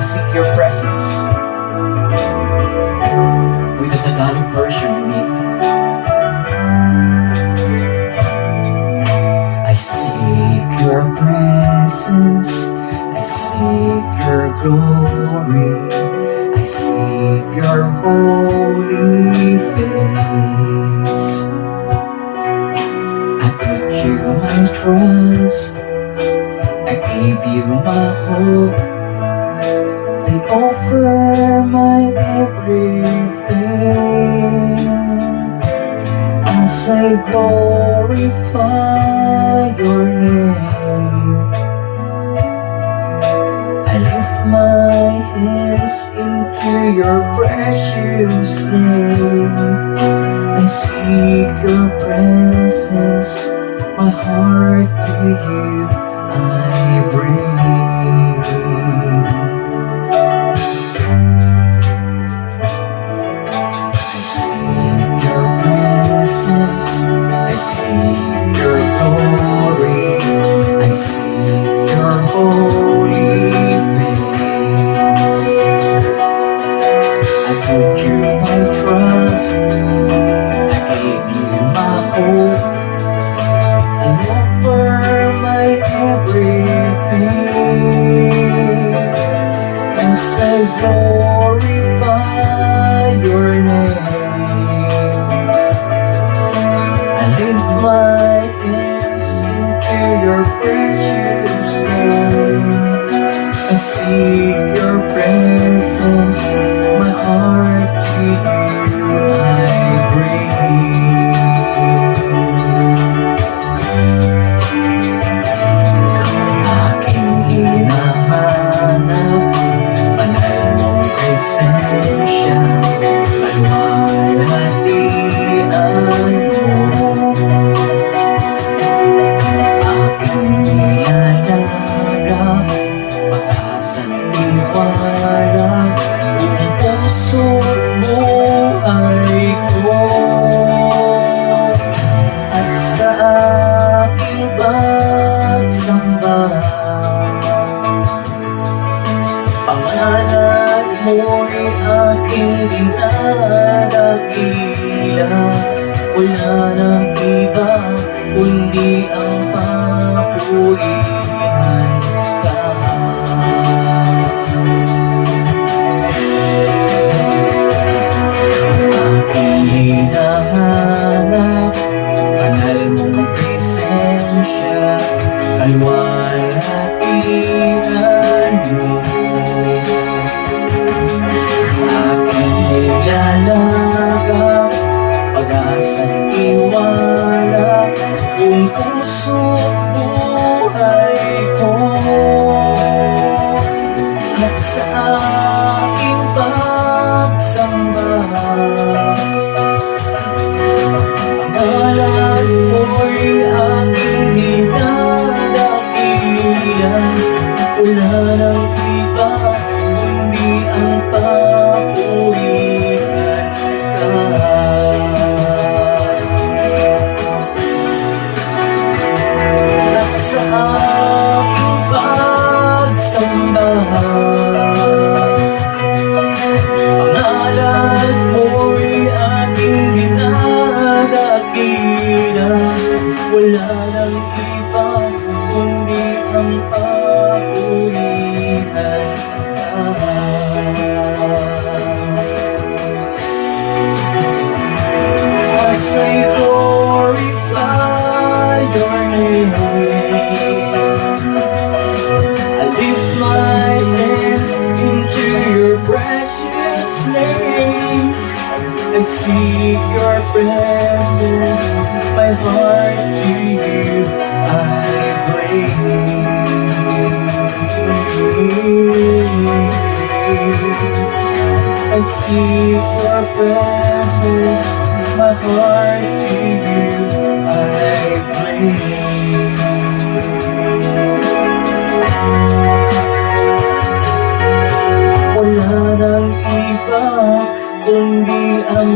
seek your presence. With the Tagalog version in it. I seek your presence, I seek your glory, I seek your holy face. I put you my trust, I gave you my hope, I offer my everything. As I glorify your name, I lift my hands into your precious name. I seek your presence, my heart to you I bring. I seek your presence, I seek your glory, I seek your holy face. I put you my trust, I gave you my hope, I offer my everything. As I glorify your name, I lift my hands into your precious name. I seek your presence, my heart to you I bring. Aking hinahanap, banal mong presensya, maluwalhatian mo. Aking nilalagap, pag-asang tiwala, buong puso't buhay ko. At sa aking pagsamba, pangalan mo'y aking dinadakila. Wala nang iba kundi ang papurihan ka. Aking hinahanap, banal mong presensya, kaluwalhatian mo. Aking nilalagap, pag-asang tiwala, buong puso't buhay ko. At sa aking pagsamba, pangalan mo'y aking dinadakila. Wala nang iba kundi ang papurihan ka. At sa aking pagsamba, pangalan mo'y aking dinadakila. Wala nang iba kundi ang papurihan ka. As I glorify your name, I lift my hands into your precious name. And seek your presence, my heart to you I bring. I seek your presence, my heart to you I bring. Wala nang iba kundi ang